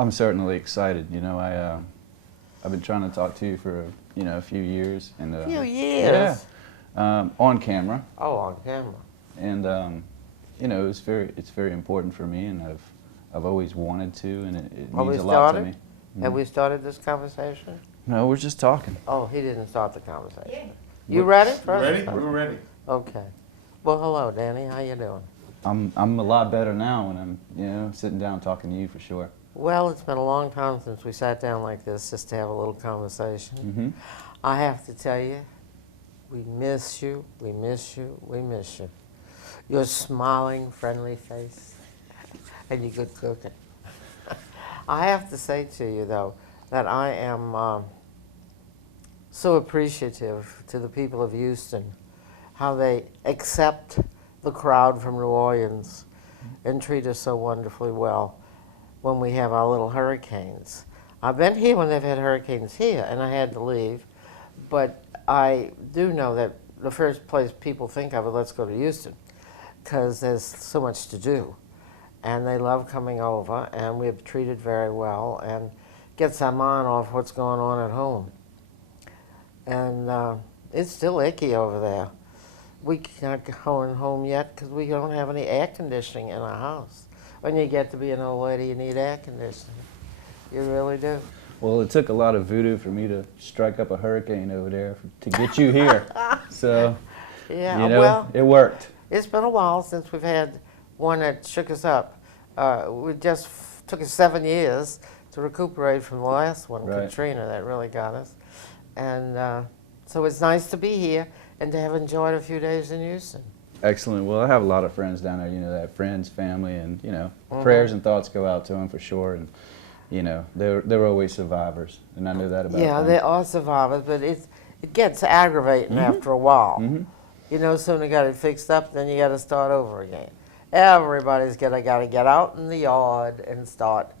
I'm certainly excited. You know, I've been trying to talk to you for a few years, and A few years? yeah, on camera, Oh, on camera. and it's very important for me, and I've always wanted to, and it Are we means a lot to started? me. Have we started this conversation? No, we're just talking. Oh, he didn't start the conversation. You ready? Ready? We're ready. Okay. Well, hello, Danny. How you doing? I'm a lot better now when I'm sitting down talking to you for sure. Well, it's been a long time since we sat down like this just to have a little conversation. Mm-hmm. I have to tell you, we miss you, we miss you, we miss you. Your smiling, friendly face and your good cooking. I have to say to you, though, that I am so appreciative to the people of Houston, how they accept the crowd from New Orleans and treat us so wonderfully well when we have our little hurricanes. I've been here when they've had hurricanes here, and I had to leave, but I do know that the first place people think of is, let's go to Houston, because there's so much to do. And they love coming over, and we're treated very well, and gets our mind off what's going on at home. And it's still icky over there. We can't go home yet because we don't have any air conditioning in our house. When you get to be an old lady, you need air conditioning. You really do. Well, it took a lot of voodoo for me to strike up a hurricane over there to get you here. So, Yeah, well, it worked. It's been a while since we've had one that shook us up. It just took us 7 years to recuperate from the last one, Right. Katrina, that really got us. And so it's nice to be here and to have enjoyed a few days in Houston. Excellent. Well, I have a lot of friends down there. That friends, family, and prayers and thoughts go out to them for sure. And they're always survivors, and I know that about them. Yeah, they are survivors, but it gets aggravating after a while. Mm-hmm. Soon you got it fixed up, then you got to start over again. Everybody's got to get out in the yard and start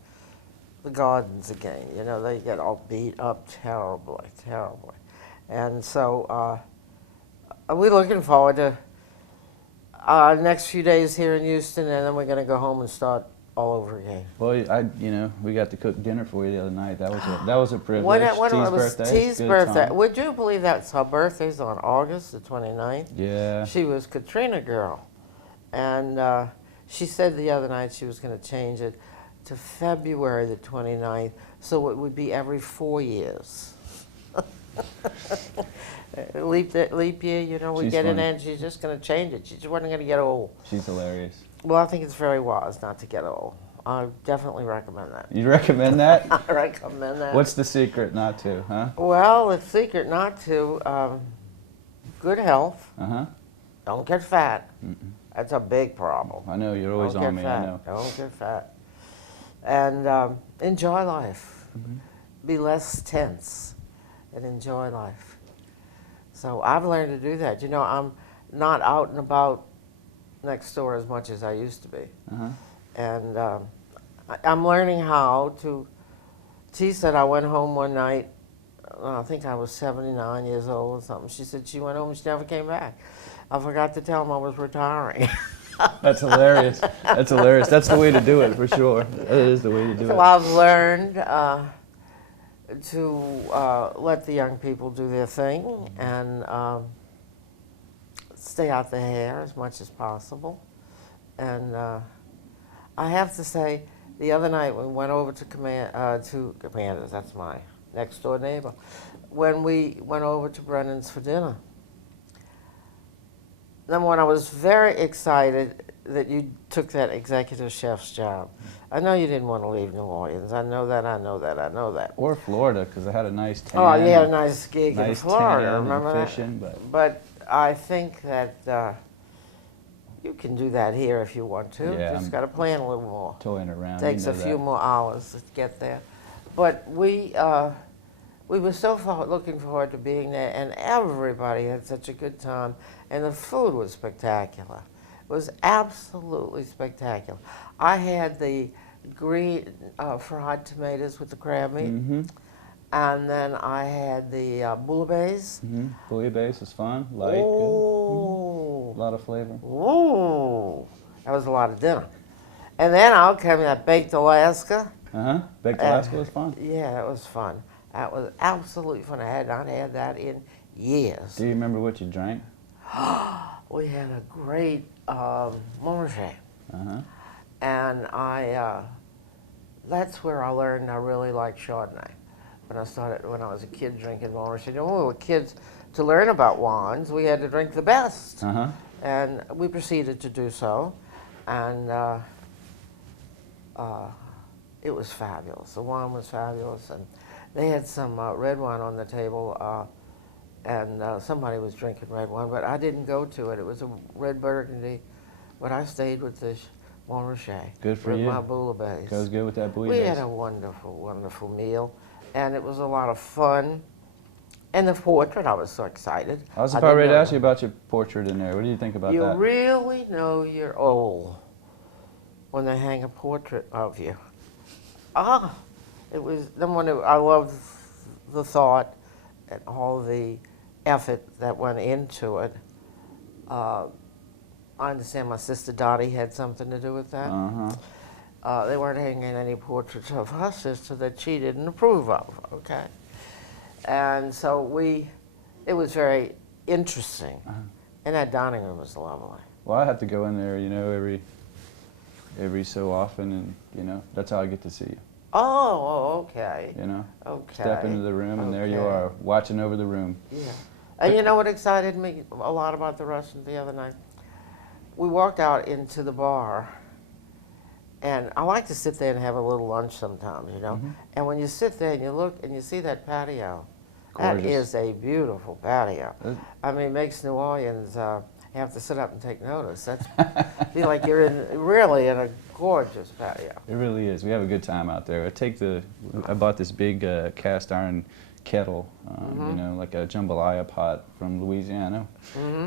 the gardens again. They get all beat up terribly, terribly. And so we're looking forward to our next few days here in Houston, and then we're going to go home and start all over again. Well, we got to cook dinner for you the other night. That was a privilege. When T's it was birthday. T's Good birthday. time. Would you believe that's her birthday's on August the 29th? Yeah. She was Katrina girl. And she said the other night she was going to change it to February the 29th, so it would be every 4 years. Leap year, we She's get in funny. there and she's just going to change it. She just wasn't going to get old. She's hilarious. Well, I think it's very wise not to get old. I definitely recommend that. You recommend that? I recommend that. What's the secret not to, huh? Well, the secret not to, good health. Uh-huh. Don't get fat. Mm-mm. That's a big problem. I know, you're always Don't on get me, I fat. know. Don't get fat. And enjoy life. Mm-hmm. Be less tense and enjoy life. So I've learned to do that. I'm not out and about next door as much as I used to be. Uh-huh. And I'm learning how to. T said I went home one night, I think I was 79 years old or something. She said she went home and she never came back. I forgot to tell them I was retiring. That's hilarious. That's hilarious. That's the way to do it, for sure. That is the way to do So it. I've learned to let the young people do their thing and stay out the hair as much as possible. And I have to say, the other night we went over to Commander's, that's my next door neighbor, when we went over to Brennan's for dinner. Number one, I was very excited that you took that executive chef's job. I know you didn't want to leave New Orleans. I know that. Or Florida, because I had a nice tan. Oh, you had a nice gig in nice Florida, tan and remember fishing, that? But I think that you can do that here if you want to. Yeah, Just got to plan a little more. Toying around. Takes you a know few that. more hours to get there. But we were so looking forward to being there, and everybody had such a good time, and the food was spectacular. It was absolutely spectacular. I had the green fried tomatoes with the crab meat, Mm-hmm. and then I had the bouillabaisse. Mm-hmm. Bouillabaisse is fun, light, good. Ooh. A lot of flavor. Ooh, that was a lot of dinner. And then out came that baked Alaska. Baked Alaska was fun. Yeah, that was fun. That was absolutely fun. I had not had that in years. Do you remember what you drank? We had a great Monterey. Uh-huh. And that's where I learned I really liked Chardonnay. When I was a kid drinking Monterey. You know, when we were kids, to learn about wines, we had to drink the best. Uh-huh. And we proceeded to do so. And it was fabulous. The wine was fabulous. And they had some red wine on the table, and somebody was drinking red wine, but I didn't go to it. It was a red Burgundy, but I stayed with the Montrachet. Good for with you. my bouillabaisse. Goes good with that bouillabaisse. We had a wonderful, wonderful meal, and it was a lot of fun. And the portrait, I was so excited. I was about ready to ask you about your portrait in there. What do you think about you that? You really know you're old when they hang a portrait of you. It was, I love the thought and all the effort that went into it. I understand my sister Dottie had something to do with that. They weren't hanging any portraits of her sister that she didn't approve of, okay? And so it was very interesting. And that dining room was lovely. Well, I have to go in there, you know, every so often, and, you know, that's how I get to see you. Oh, okay. You know? Okay. Step into the room, and there you are, watching over the room. Yeah. And you know what excited me a lot about the Russians the other night? We walked out into the bar, and I like to sit there and have a little lunch sometimes, you know? And when you sit there and you look and you see that patio, Gorgeous. that is a beautiful patio. I mean, it makes New Orleans have to sit up and take notice. That's feel like you're really in a gorgeous patio. It really is. We have a good time out there. I bought this big cast iron kettle, you know, like a jambalaya pot from Louisiana,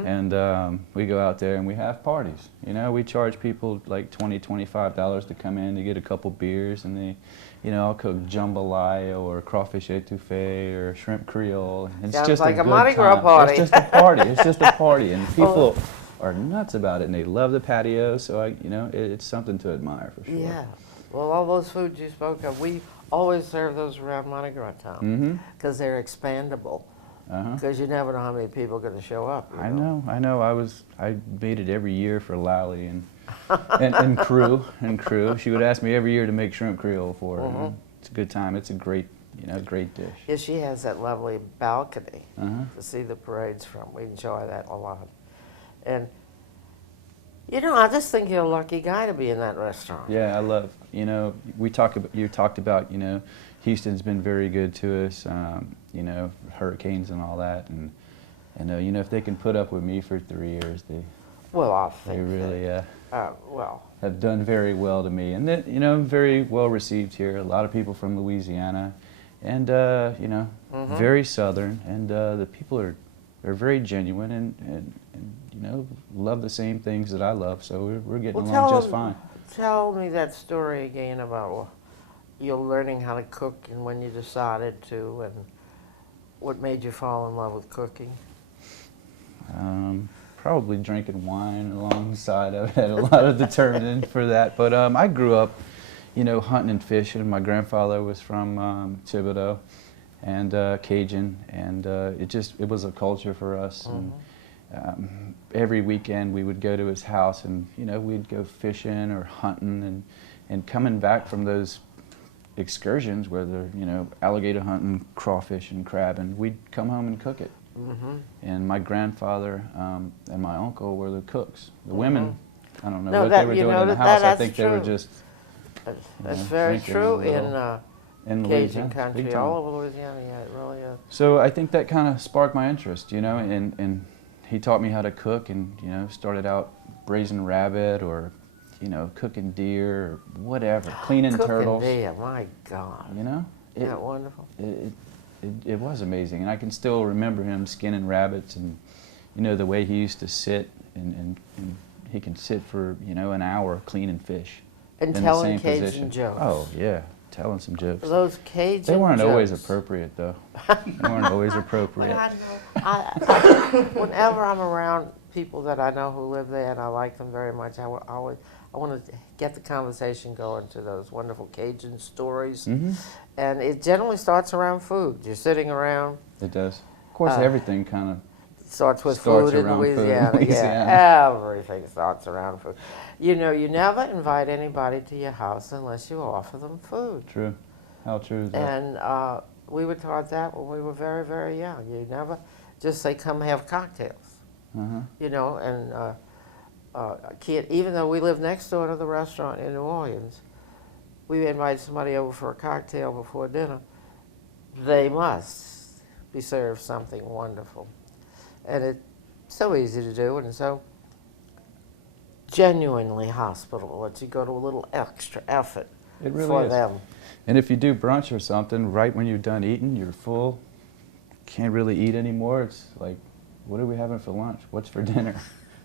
and we go out there and we have parties. You know, we charge people like $20, $25 to come in to get a couple beers, and they, you know, I'll cook jambalaya or crawfish etouffee or shrimp creole. It's Sounds just like a a Mardi good Gras time. party. It's just a party. It's just a party, and people are nuts about it, and they love the patio. So you know, it's something to admire for sure. Yeah. Well, all those foods you spoke of, we always serve those around Mardi Gras time because they're expandable. Because you never know how many people are going to show up. I know. I made it every year for Lally and crew. She would ask me every year to make shrimp creole for her. It's a good time. It's a great, you know, great dish. Yeah, she has that lovely balcony to see the parades from. We enjoy that a lot. And you know, I just think you're a lucky guy to be in that restaurant. Yeah, I love. You know, you talked about. You know, Houston's been very good to us. You know, hurricanes and all that, and you know, if they can put up with me for 3 years, they really have done very well to me, and you know, very well received here. A lot of people from Louisiana, and you know, very southern, and the people are very genuine and you know, love the same things that I love. So we're getting along just fine. Tell me that story again about you learning how to cook and when you decided to, and what made you fall in love with cooking. Probably drinking wine alongside. I've had a lot of determinant for that. But I grew up, you know, hunting and fishing. My grandfather was from Thibodeau and Cajun, and it was a culture for us. And every weekend we would go to his house, and you know, we'd go fishing or hunting, and coming back from those excursions, whether, you know, alligator hunting, crawfish and crabbing, we'd come home and cook it. And my grandfather and my uncle were the cooks. The women, I don't know what they were doing in the house. I think they were just. That's very true in Cajun Louisiana, country, all over Louisiana. Yeah, it really is. So I think that kind of sparked my interest, you know, and he taught me how to cook, and you know, started out braising rabbit or, you know, cooking deer or whatever, cleaning turtles. Cooking deer, my God. You know, Isn't that wonderful? It was amazing, and I can still remember him skinning rabbits, and you know, the way he used to sit, and he can sit for, you know, an hour cleaning fish. And in telling the same Cajun position. jokes. Oh yeah, telling some jokes. Those Cajun They weren't jokes. always appropriate though. They weren't always appropriate. Whenever I'm around people that I know who live there and I like them very much, I want to get the conversation going to those wonderful Cajun stories. Mm-hmm. And it generally starts around food. You're sitting around. It does. Of course, everything kind of Starts with starts food in around food in Louisiana. Louisiana. Yeah, everything starts around food. You know, you never invite anybody to your house unless you offer them food. True. How true is that? And we were taught that when we were very, very young. You never just say, come have cocktails. Uh-huh. You know, and I can't, even though we live next door to the restaurant in New Orleans, we invite somebody over for a cocktail before dinner. They must be served something wonderful. And it's so easy to do and so genuinely hospitable. Lets you go to a little extra effort It really for is. them. And if you do brunch or something, right when you're done eating, you're full, can't really eat anymore. It's like, what are we having for lunch? What's for dinner?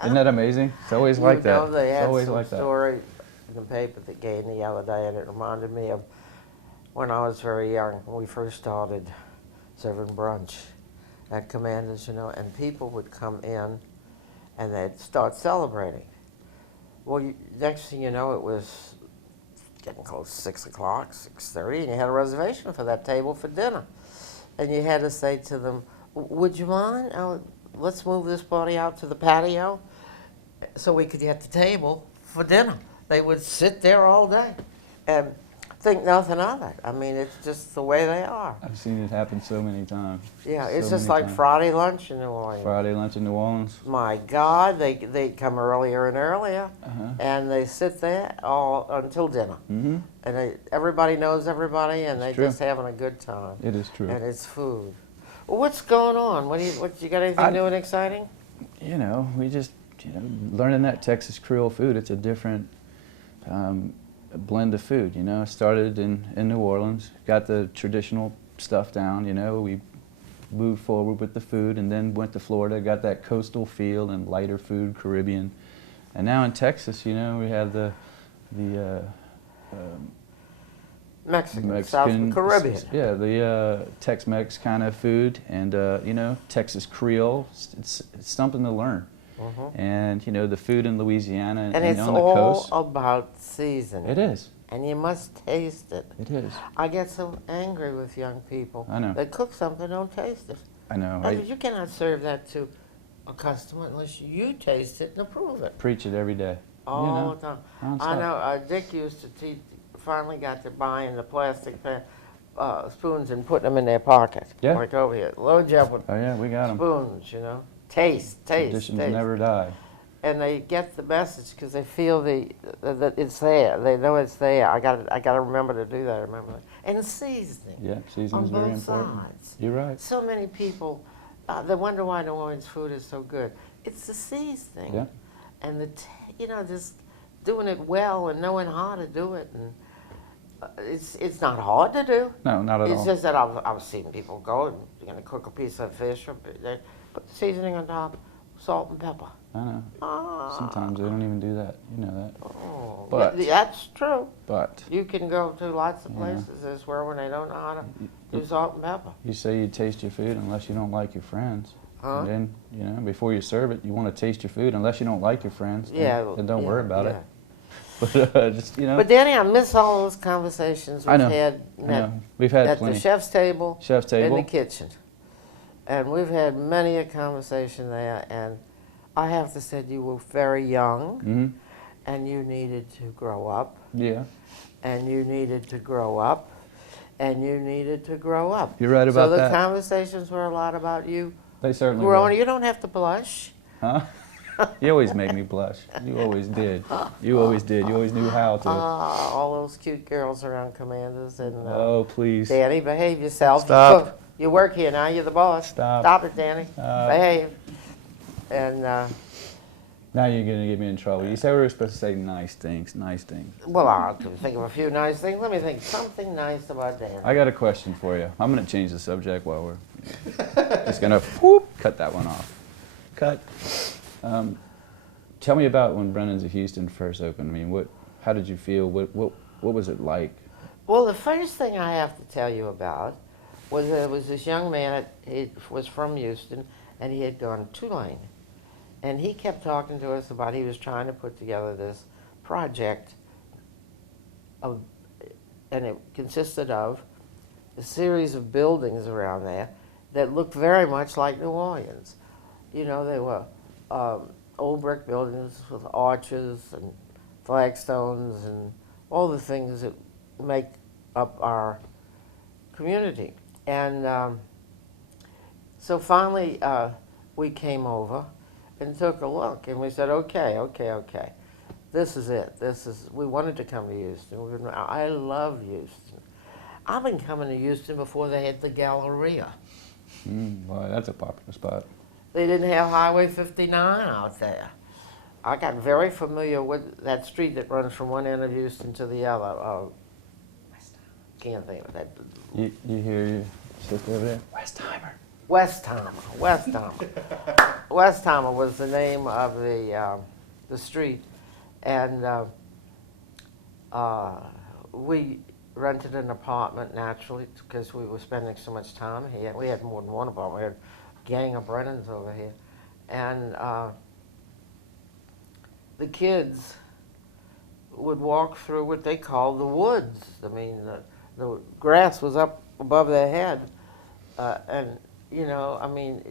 Isn't that amazing? It's always like that. You know, they It's had always some like that. story in the paper that gave me the other day, and it reminded me of when I was very young, when we first started serving brunch at Commanders, you know, and people would come in and they'd start celebrating. Well, next thing you know, it was getting close to 6 o'clock, 6:30, and you had a reservation for that table for dinner. And you had to say to them, would you mind? Let's move this party out to the patio so we could get the table for dinner. They would sit there all day and think nothing of it. I mean, it's just the way they are. I've seen it happen so many times. Yeah, it's So just many like times. Friday lunch in New Orleans. Friday lunch in New Orleans. My God, they come earlier and earlier, Uh-huh. and they sit there all until dinner. Mm-hmm. And everybody knows everybody, and they're true. just having a good time. It is true. And it's food. Well, what's going on? What you got anything new and exciting? You know, we just, learning that Texas Creole food. It's a different blend of food, Started in New Orleans, got the traditional stuff down, we moved forward with the food, and then went to Florida, got that coastal feel and lighter food, Caribbean. And now in Texas, we have the Mexican, South Caribbean. Yeah, the Tex-Mex kind of food, and Texas Creole. It's something to learn. Mm-hmm. And the food in Louisiana And it's on the all coast. about seasoning. It is. And you must taste it. It is. I get so angry with young people. I know. They cook something, don't taste it. I know. And you cannot serve that to a customer unless you taste it and approve it. Preach it every day. All the time. nonstop. I know Dick used to teach, finally got to buying the plastic spoons and putting them in their pocket. Yeah. Like over here. Load you up with Oh yeah, we got them. spoons, Taste. Traditions never die. And they get the message because they feel that it's there. They know it's there. I got to remember to do that. And seasoning. Yeah, seasoning on is very both important. sides. You're right. So many people, they wonder why New Orleans food is so good. It's the seasoning. Yeah. And just doing it well and knowing how to do it. And it's not hard to do. No, not at all. It's just that I've seen people go and you're going to cook a piece of fish or they put the seasoning on top, salt and pepper. I know. Ah. Sometimes they don't even do that. You know that. Oh, But- that's true. But You can go to lots of Yeah. places as where when they don't know how to do salt and pepper. you say you taste your food unless you don't like your friends. Huh? And then, before you serve it, you want to taste your food unless you don't like your friends. Then don't worry about it. But just, But Danny, I miss all those conversations I we've know. had I know. We've had at plenty. the chef's table, Chef's in table. the kitchen. And we've had many a conversation there, and I have to say you were very young, Mm-hmm. and you needed to grow up, Yeah. and you needed to grow up, and you needed to grow up. You're right about so the that. conversations were a lot about you They certainly growing. were. You don't have to blush. Huh? You always make me blush. You always did. You always did. You always knew how to. All those cute girls around Commanders and Oh, please. Danny, behave yourself. Stop. You work here now. You're the boss. Stop. Stop it, Danny. Stop. Behave. And Now you're going to get me in trouble. You said we were supposed to say nice things, nice things. well, I'll think of a few nice things. Let me think something nice about Danny. I got a question for you. I'm going to change the subject while we're just going to whoop, cut that one off. Cut. Tell me about when Brennan's of Houston first opened. I mean, how did you feel? What was it like? Well, the first thing I have to tell you about was there was this young man. He was from Houston, and he had gone to Tulane. And he kept talking to us about he was trying to put together this project of, and it consisted of a series of buildings around there that looked very much like New Orleans. You know, they were old brick buildings with arches and flagstones and all the things that make up our community. And so finally we came over and took a look, and we said, okay. This is it. We wanted to come to Houston. I love Houston. I've been coming to Houston before they had the Galleria. Boy, that's a popular spot. They didn't have Highway 59 out there. I got very familiar with that street that runs from one end of Houston to the other. Can't think of that. You hear your sister over there? Westheimer. Westheimer. Westheimer was the name of the street, and we rented an apartment naturally because we were spending so much time here. We had more than one apartment. We had a gang of Brennans over here, and the kids would walk through what they called the woods. I mean, the grass was up above their head, and you know, I mean,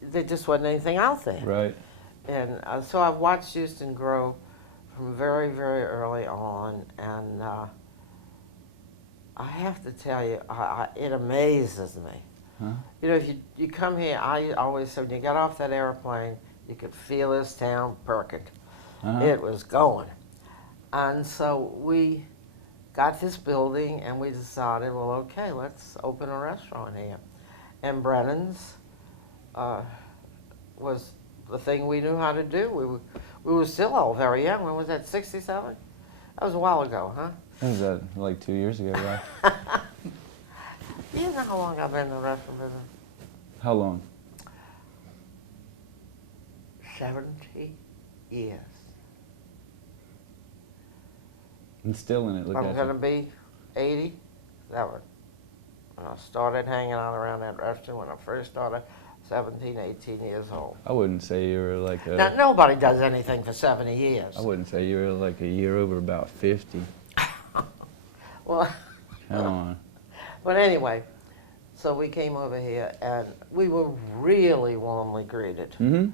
there just wasn't anything out there. Right. And so I've watched Houston grow from very, very early on, and I have to tell you, it amazes me. Huh? You know, if you come here, I always said when you got off that airplane, you could feel this town perking. It was going. And so we got this building, and we decided, well, okay, let's open a restaurant here. And Brennan's was the thing we knew how to do. We were still all very young. When was that, 67? That was a while ago, huh? What was that, like 2 years ago, right? You know how long I've been in the restaurant business? How long? 70 years. And still in it, look I'm at going to you. be 80. That was when I started hanging out around that restaurant. When I first started, 17, 18 years old. I wouldn't say you were like a... Now, nobody does anything for 70 years. I wouldn't say you were like a year over about 50. Well, Come on. but anyway, so we came over here, and we were really warmly greeted. Mm-hmm.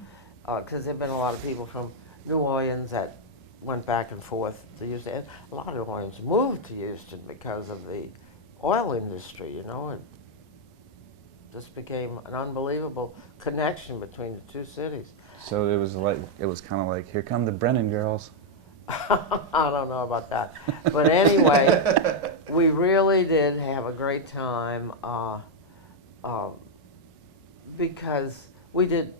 Because there have been a lot of people from New Orleans that went back and forth to Houston. And a lot of New Orleans moved to Houston because of the oil industry, you know, and just became an unbelievable connection between the two cities. So it was kind of like, here come the Brennan girls. I don't know about that. But anyway, we really did have a great time because we did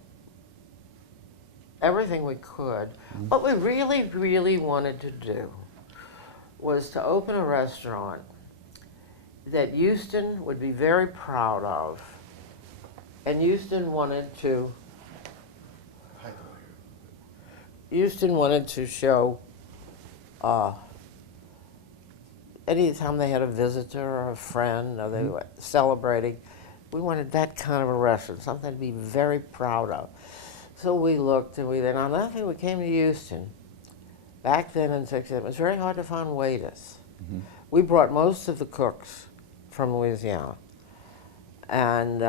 everything we could. What we really, really wanted to do was to open a restaurant that Houston would be very proud of. And Houston wanted to show anytime they had a visitor or a friend or they were celebrating, we wanted that kind of a restaurant, something to be very proud of. So we looked, and another thing, we came to Houston. Back then in '67, it was very hard to find waiters. Mm-hmm. We brought most of the cooks from Louisiana, and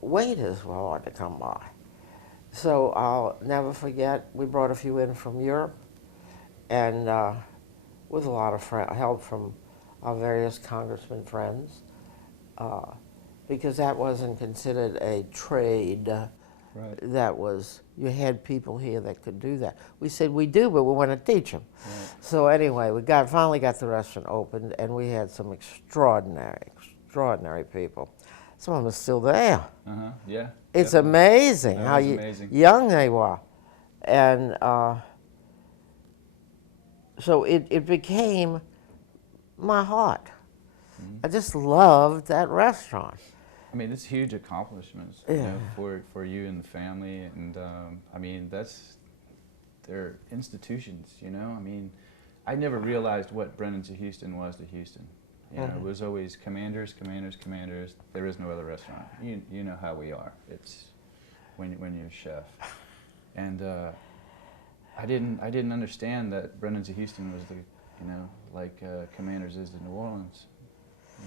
waiters were hard to come by. So I'll never forget, we brought a few in from Europe, and with a lot of help from our various congressman friends, because that wasn't considered a trade. Right. That was, you had people here that could do that. We said, we do, but we want to teach them. Right. So anyway, we finally got the restaurant opened, and we had some extraordinary people. Some of them are still there. Yeah. It's definitely. amazing That how amazing. young they were. And so it became my heart. I just loved that restaurant. I mean, it's huge accomplishments, Yeah. you know, for you and the family, and I mean, they're institutions, you know. I mean, I never realized what Brennan's of Houston was to Houston. You know, it was always commanders, commanders, commanders. There is no other restaurant. You know how we are. It's when you're a chef, and I didn't understand that Brennan's of Houston was the, you know, like Commanders is to New Orleans.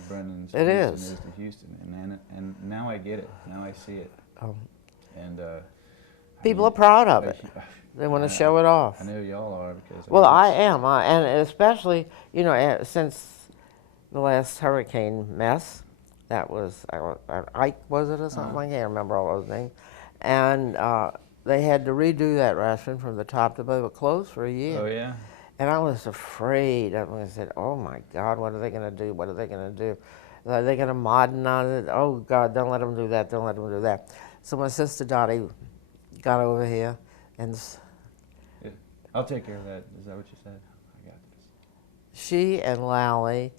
Brennan's of Houston is to Houston, and now I get it. Now I see it. And people are proud of it. They want to show it off. I know y'all are because. Well, I am, and especially, you know, since the last hurricane mess, that was Ike, was it or something? I can't remember all those names, and they had to redo that restaurant from the top to bottom. They were closed for a year. Oh yeah. And I was afraid. I said, "Oh my God, what are they going to do? What are they going to do? Are they going to modernize it? Oh God, don't let them do that. Don't let them do that." So my sister Dottie got over here, and Yeah. I'll take care of that. Is that what you said? I got this. she and Lally,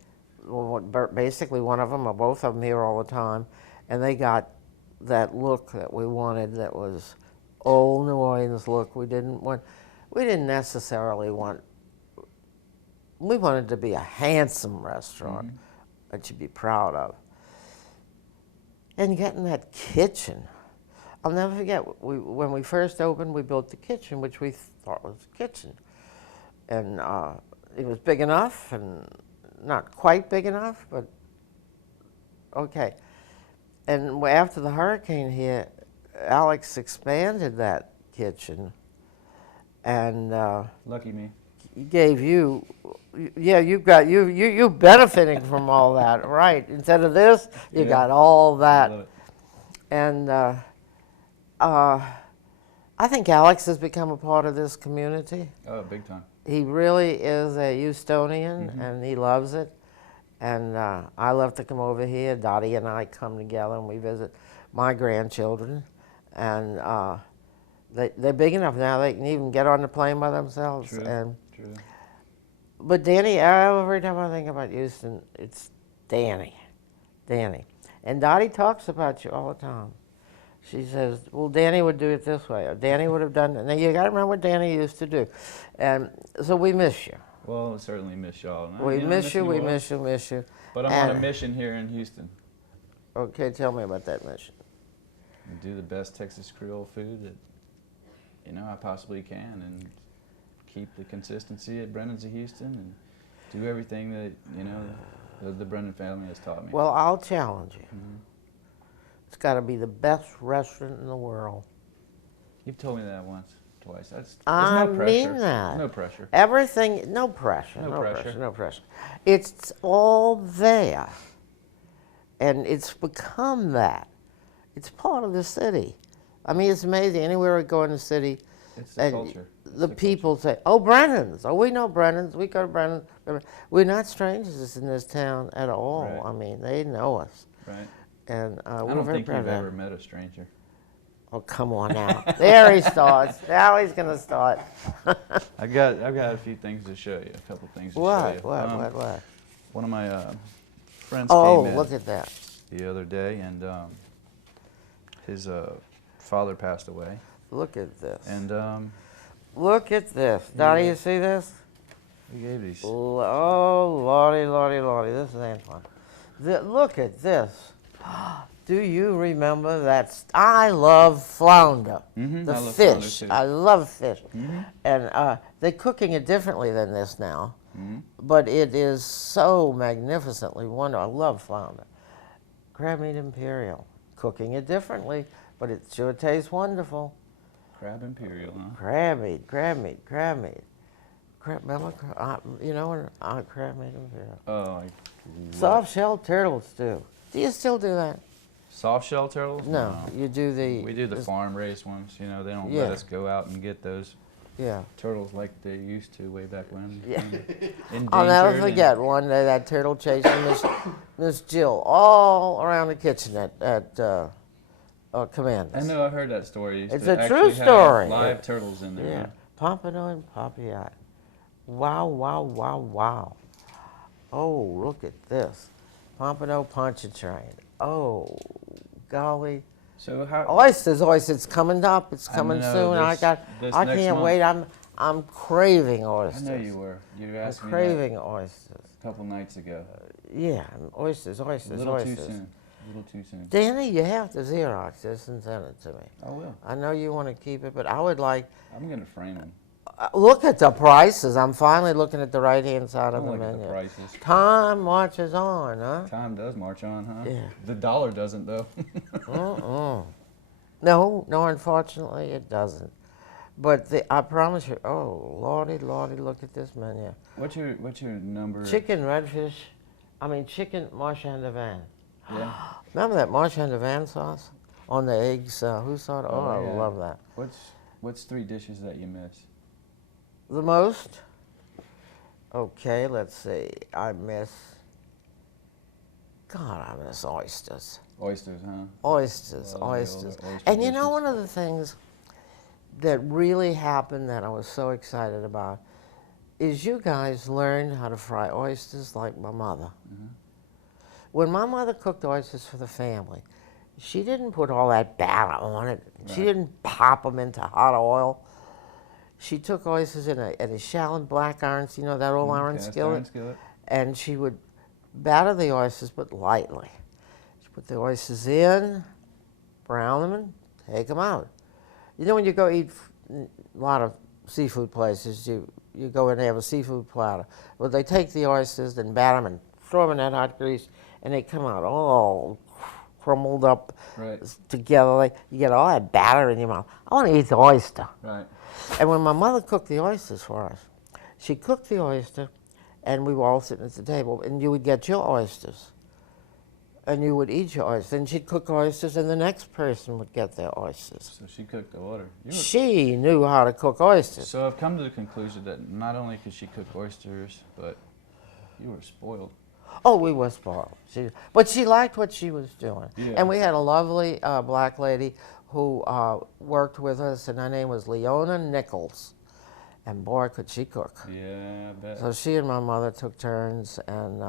well, basically one of them or both of them here all the time, and they got that look that we wanted. That was old New Orleans look. We didn't necessarily want. We wanted to be a handsome restaurant that you'd be proud of. And getting that kitchen. I'll never forget, when we first opened, we built the kitchen, which we thought was a kitchen. And it was big enough, and not quite big enough, but okay. And after the hurricane hit, Alex expanded that kitchen, and Lucky me. gave you, yeah, you benefiting from all that, right? Instead of this, you got all that. I love it. And I think Alex has become a part of this community. Oh, big time. He really is a Houstonian, and he loves it. And I love to come over here. Dottie and I come together and we visit my grandchildren. And they're big enough now they can even get on the plane by themselves. True. And True. but Danny, every time I think about Houston, it's Danny. And Dottie talks about you all the time. She says, well, Danny would do it this way, or Danny would have done it. Now, you got to remember what Danny used to do. And so we miss you. Well, I certainly miss y'all. We miss you, we miss you. But I'm on a mission here in Houston. Okay, tell me about that mission. Do the best Texas Creole food that, you know, I possibly can, and keep the consistency at Brennan's of Houston, and do everything that, you know, the Brennan family has taught me. Well, I'll challenge you. It's got to be the best restaurant in the world. You've told me that once, twice. There's I no pressure. mean that. No pressure. Everything, no pressure. No pressure. It's all there. And it's become that. It's part of the city. I mean, it's amazing. Anywhere we go in the city, It's the culture. The people say, oh, Brennan's. Oh, we know Brennan's. We go to Brennan's. We're not strangers in this town at all. Right. I mean, they know us. Right. And I we're don't very think proud you've of that. ever met a stranger. Oh, come on now. There he starts. Now he's going to start. I've got a few things to show you, a couple things to show you. What? One of my friends Oh, came in look at that. the other day, and his father passed away. Look at this. And Look at this. Dottie, you see this? he gave these. Oh, Lordy. This is Antoine. Look at this. Do you remember that? I love flounder, the I love fish. flounder too. I love fish. And they're cooking it differently than this now. But it is so magnificently wonderful. I love flounder. Crab meat imperial. Cooking it differently, but it sure tastes wonderful. Crab imperial, huh? Crab meat. Remember, you know, crab meat imperial. Oh, Soft shell turtle stew. Do you still do that? soft shell turtles? No, you do the. We do the farm raised ones. You know, they don't Yeah. let us go out and get those Yeah. turtles like they used to way back when. Yeah. Endangered I'll never and- forget one day that turtle chasing Miss Jill all around the kitchen at Commanders. I know, I heard that story. Used It's to a true actually have story. Live turtles in there. Yeah. Huh? Pompano and Papillon. Wow. Oh, look at this. Pompano Pontchartrain. Oh, golly. So how? Oysters. It's coming up. It's coming know, soon. this I next can't month. wait. I'm craving I oysters. know you were. You I'm asked me that craving oysters. a couple nights ago. Yeah, oysters. A little too oysters. soon. A little too soon. Danny, you have to Xerox this and send it to me. I will. I know you want to keep it, but I would like. I'm gonna frame them. Look at the prices. I'm finally looking at the right-hand side of Don't the look at the menu. prices. Time marches on, huh? Time does march on, huh? Yeah. The dollar doesn't, though. No, unfortunately it doesn't. But I promise you, oh, lordy, look at this menu. What's your number? Chicken chicken marchand de vin. Yeah. Remember that marchand de vin sauce on the eggs? Who saw it? Oh, I yeah. love that. What's 3 dishes that you miss? The most? Okay, let's see. I miss oysters. Oysters, huh? Oysters. Oyster And you know, dishes. one of the things that really happened that I was so excited about is you guys learned how to fry oysters like my mother. Mm-hmm. When my mother cooked oysters for the family, she didn't put all that batter on it. She Right. didn't pop them into hot oil. She took oysters in a shallot black iron, you know, that old iron Cast skillet, iron skillet. and she would batter the oysters, but lightly. She put the oysters in, brown them, and take them out. You know, when you go eat a lot of seafood places, you go in, they have a seafood platter. Well, they take the oysters and batter them and throw them in that hot grease, and they come out all crumbled up Right. together. Like, you get all that batter in your mouth. I want to eat the oyster. Right. And when my mother cooked the oysters for us, she cooked the oyster, and we were all sitting at the table, and you would get your oysters, and you would eat your oysters. And she'd cook oysters, and the next person would get their oysters. So she cooked the order. She knew how to cook oysters. So I've come to the conclusion that not only could she cook oysters, but you were spoiled. Oh, we were spoiled. But she liked what she was doing. Yeah. And we had a lovely black lady who worked with us, and her name was Leona Nichols. And boy, could she cook. Yeah, I bet. So she and my mother took turns, and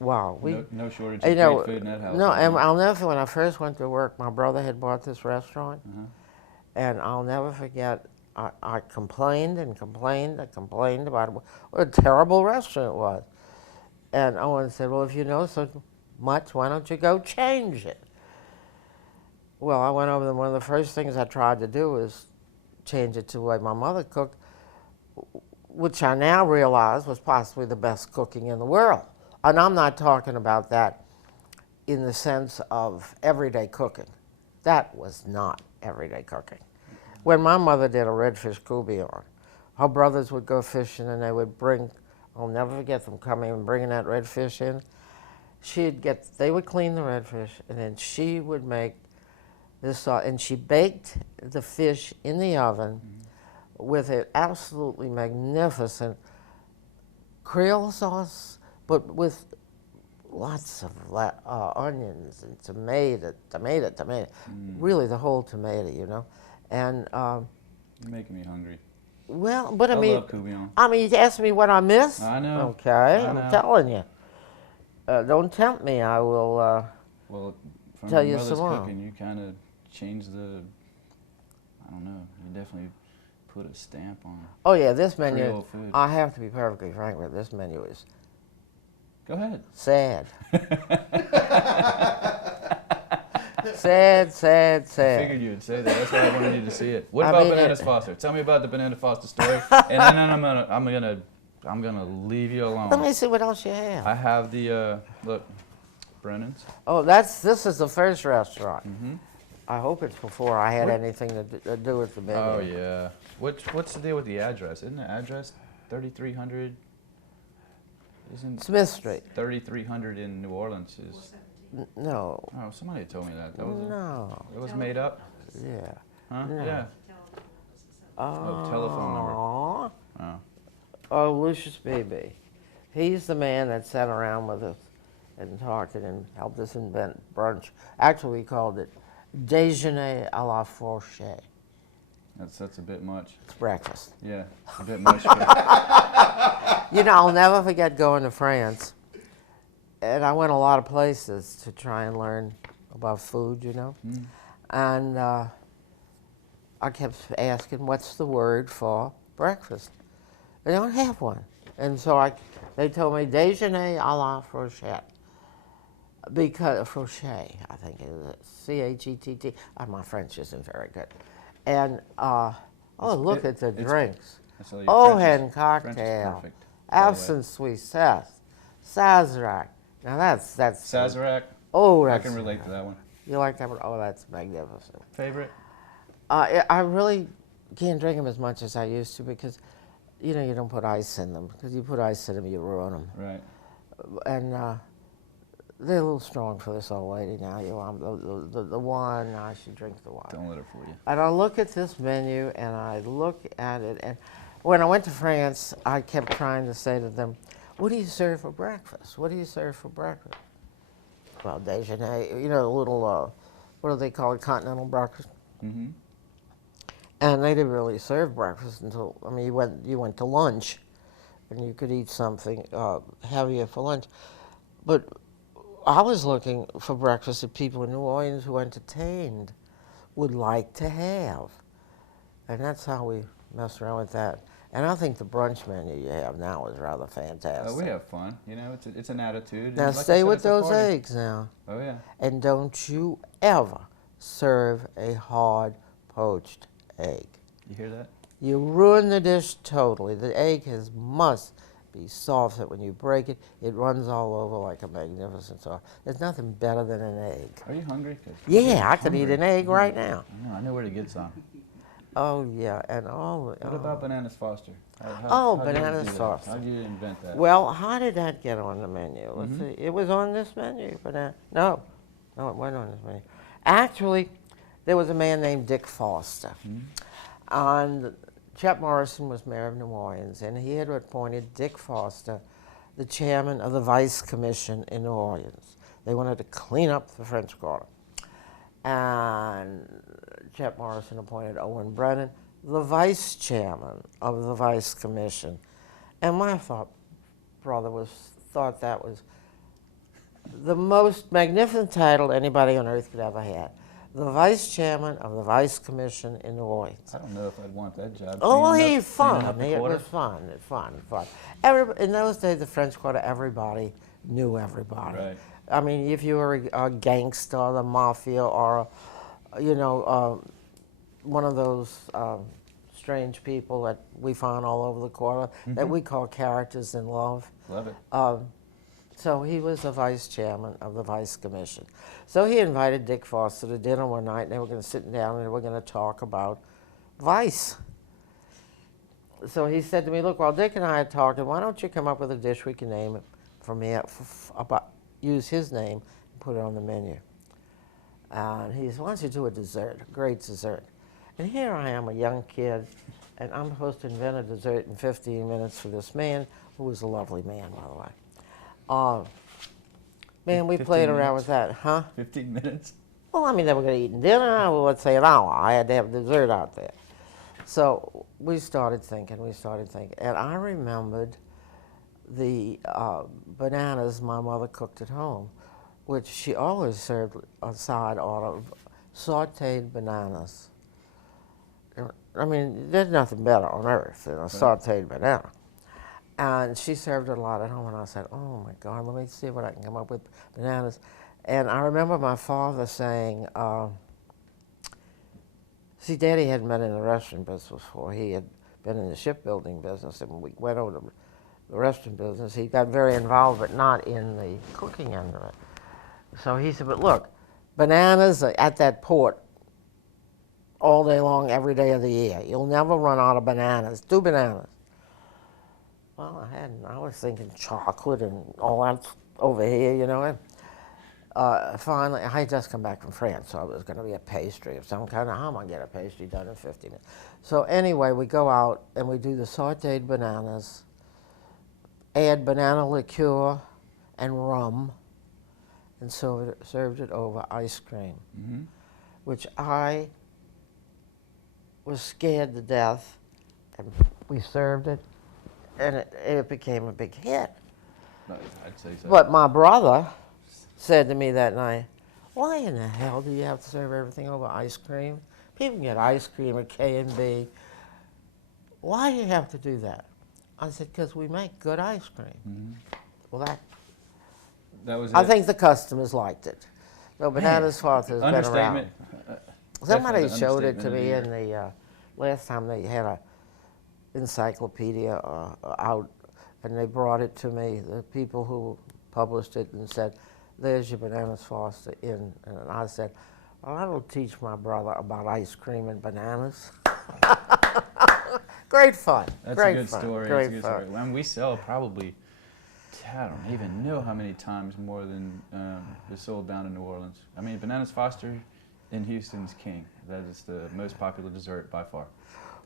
wow. No shortage You of know, great food in that house. no, and I'll never forget when I first went to work, my brother had bought this restaurant, and I'll never forget, I complained and complained and complained about what a terrible restaurant it was. And Owen said, well, if you know so much, why don't you go change it? Well, I went over there, one of the first things I tried to do was change it to the way my mother cooked, which I now realize was possibly the best cooking in the world. And I'm not talking about that in the sense of everyday cooking. That was not everyday cooking. When my mother did a redfish courtbouillon, her brothers would go fishing and they would bring, I'll never forget them coming and bringing that redfish in. They would clean the redfish, and then she would make this sauce, and she baked the fish in the oven with an absolutely magnificent Creole sauce, but with lots of onions and tomato. Really the whole tomato, you know. And You're making me hungry. well, but I I mean, love courtbouillon. you asked me what I miss. I know. Okay, I I'm know. telling you. Don't tempt me. I will. Well, from Tell your you mother's some more. cooking, you kind of changed I don't know, you definitely put a stamp on Oh yeah, this menu. Creole food. I have to be perfectly frank with you, this menu is Go ahead. sad. Sad. I figured you would say that. That's why I wanted you to see it. What I about mean, Bananas Foster? Tell me about the Bananas Foster story, and then I'm gonna leave you alone. Let me see what else you have. I have the look, Brennan's. Oh, this is the first restaurant. Mm-hmm. I hope it's before I had What? anything to do with the menu. Oh yeah. What's the deal with the address? Isn't the address 3300? Isn't Smith Street. 3300 in New Orleans is? No. Oh, somebody told me that. No. It was made up. Yeah. Huh? No. Yeah. Oh, telephone number. Aw. Oh. Oh, Lucius Beebe. He's the man that sat around with us and talked and helped us invent brunch. Actually, we called it déjeuner à la fourchette. That's a bit much. It's breakfast. Yeah, a bit much. But You know, I'll never forget going to France. And I went a lot of places to try and learn about food, you know. And I kept asking, what's the word for breakfast? They don't have one. And so they told me déjeuner à la fourchette. Because, fourchette, I think it is, C-H-E-T-T. My French isn't very good. And, look at the it's- drinks. So your Oh, French hen French is cocktail. perfect. By the way. Absinthe Suisse. Sazerac. Now that's Sazerac. oh, I that's can relate to that one. you like that one? Oh, that's magnificent. Favorite? I really can't drink them as much as I used to because, you know, you don't put ice in them. Because you put ice in them, you ruin them. Right. And they're a little strong for this old lady now. You want the wine? I should drink the wine. Don't let her fool you. And I look at this menu and I look at it. And when I went to France, I kept trying to say to them, "What do you serve for breakfast? What do you serve for breakfast?" Well, déjeuner, you know, a little, what do they call it, continental breakfast. Mm-hmm. And they didn't really serve breakfast until, I mean, you went to lunch, and you could eat something heavier for lunch. But I was looking for breakfast that people in New Orleans who entertained would like to have. And that's how we mess around with that. And I think the brunch menu you have now is rather fantastic. We have fun. You know, it's an attitude. Now And like you stay said, with it's a those party. eggs now. Oh, yeah. And don't you ever serve a hard poached egg. You hear that? You ruin the dish totally. The egg must be soft so that when you break it, it runs all over like a magnificent sauce. There's nothing better than an egg. Are you hungry? 'Cause Yeah, I I'm could eat hungry. an egg right now. I know where to get some. Oh, yeah, and all. What about Bananas Foster? Oh, how'd you Bananas do that? Foster. How did you invent that? Well, how did that get on the menu? Let's Mhm. see. It was on this menu, but no, it wasn't on this menu. Actually, there was a man named Dick Foster. Mhm. And Chet Morrison was mayor of New Orleans, and he had appointed Dick Foster the chairman of the Vice Commission in New Orleans. They wanted to clean up the French Quarter. And Chet Morrison appointed Owen Brennan the vice chairman of the Vice Commission. And my brother thought that was the most magnificent title anybody on earth could ever have. The vice chairman of the Vice Commission in New Orleans. I don't know if I'd want that job. Oh, well, Cleaning he up- fun. cleaning up the It quarter? was fun. In those days, the French Quarter, everybody knew everybody. Right. I mean, if you were a gangster, the mafia, or one of those strange people that we find all over the quarter that we call characters in love. Love it. So he was the vice chairman of the Vice Commission. So he invited Dick Foster to dinner one night, and they were going to sit down and they were going to talk about Vice. So he said to me, "Look, while Dick and I are talking, why don't you come up with a dish we can name it from here, use his name and put it on the menu." And he said, "Why don't you do a dessert, a great dessert?" And here I am, a young kid, and I'm supposed to invent a dessert in 15 minutes for this man, who was a lovely man, by the way. Man, we 15 played around minutes? with that, huh? 15 minutes? Well, I mean, they were going to eat dinner. Well, let's say an hour. I had to have dessert out there. So we started thinking, and I remembered the bananas my mother cooked at home, which she always served a side order of sauteed bananas. I mean, there's nothing better on earth than a sauteed banana. And she served it a lot at home, and I said, "Oh my God, let me see what I can come up with bananas." And I remember my father saying, see, Daddy hadn't been in the restaurant business before. He had been in the shipbuilding business, and we went over to the restaurant business. He got very involved, but not in the cooking end of it. So he said, "But look, bananas are at that port all day long, every day of the year. You'll never run out of bananas. 2 bananas." Well, I was thinking chocolate and all that over here, you know. And finally, I had just come back from France, so it was going to be a pastry of some kind. How am I going to get a pastry done in 50 minutes? So anyway, we go out and we do the sauteed bananas, add banana liqueur and rum, and served it over ice cream, which I was scared to death, and we served it, and it became a big hit. I'd say so. But my brother said to me that night, "Why in the hell do you have to serve everything over ice cream? People can get ice cream at K&B. Why do you have to do that?" I said, "Because we make good ice cream." Well, That was I it. think the customers liked it. No, Bananas Foster has been around. Understatement. Somebody Definitely showed it understatement to of the me year. in the last time they had encyclopedia out, and they brought it to me, the people who published it, and said, there's your Bananas Foster in. And I said, well, I will teach my brother about ice cream and bananas. Great fun. That's great a good fun. story. Great It's a good fun. story. And we sell probably, I don't even know how many times more than is sold down in New Orleans. I mean, Bananas Foster in Houston's king. That is the most popular dessert by far.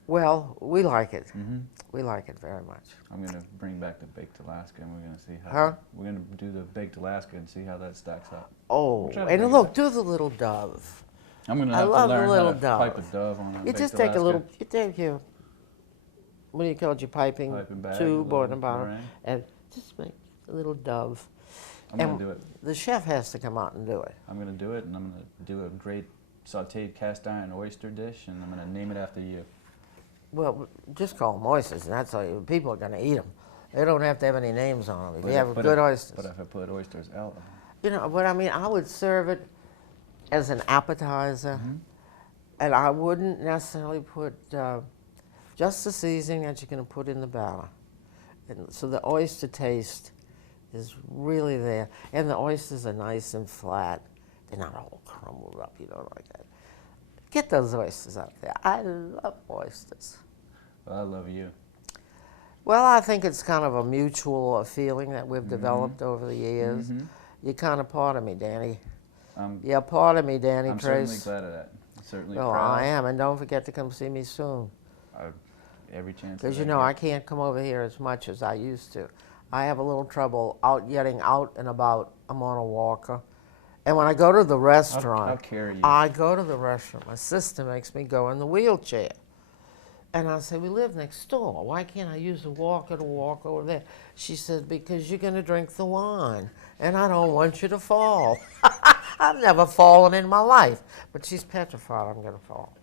Well, we like it. Mm-hmm. We like it very much. I'm going to bring back the baked Alaska, and we're going to see how. Huh? We're going to do the baked Alaska and see how that stacks up. Oh, We'll try to and bring it look, back. do the little dove. I'm going to I have to love the learn little how to pipe a dove. dove on a You baked just take Alaska. a little, you take your, what do you call it, your piping Bag, tube a or little the bottom, meringue. and just make a little dove. I'm going to do it. The chef has to come out and do it. I'm going to do it, and I'm going to do a great sautéed cast iron oyster dish, and I'm going to name it after you. Well, just call them oysters, and that's all. People are going to eat them. They don't have to have any names on them. If you have good oysters. But if I put oysters out, You know, but I mean, I would serve it as an appetizer, mm-hmm. and I wouldn't necessarily put just the seasoning that you're going to put in the batter. And so the oyster taste is really there. And the oysters are nice and flat. They're not all crumbled up, you know, like that. Get those oysters out there. I love oysters. well, I love you. Well, I think it's kind of a mutual feeling that we've developed over the years. Mm-hmm. You're kind of part of me, Danny. I'm You're part of me, Danny certainly Trace. glad of that. I'm certainly Well, proud. I am, and don't forget to come see me soon. Every chance. Because that you know, get. I can't come over here as much as I used to. I have a little trouble getting out and about. I'm on a walker. And when I go to the restaurant, I'll carry you. I go to the restaurant. My sister makes me go in the wheelchair. And I say, we live next door. Why can't I use the walker to walk over there? She said, because you're going to drink the wine, and I don't want you to fall. I've never fallen in my life, but she's petrified I'm going to fall.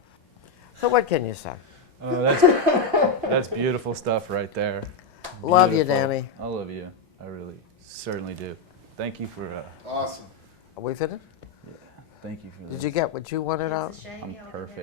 So what can you say? That's beautiful stuff right there. Love you, Beautiful. Danny. I love you. I really, certainly do. Thank you for. Awesome. Are we finished? Thank you for this. Did you get what you wanted out? I'm perfect.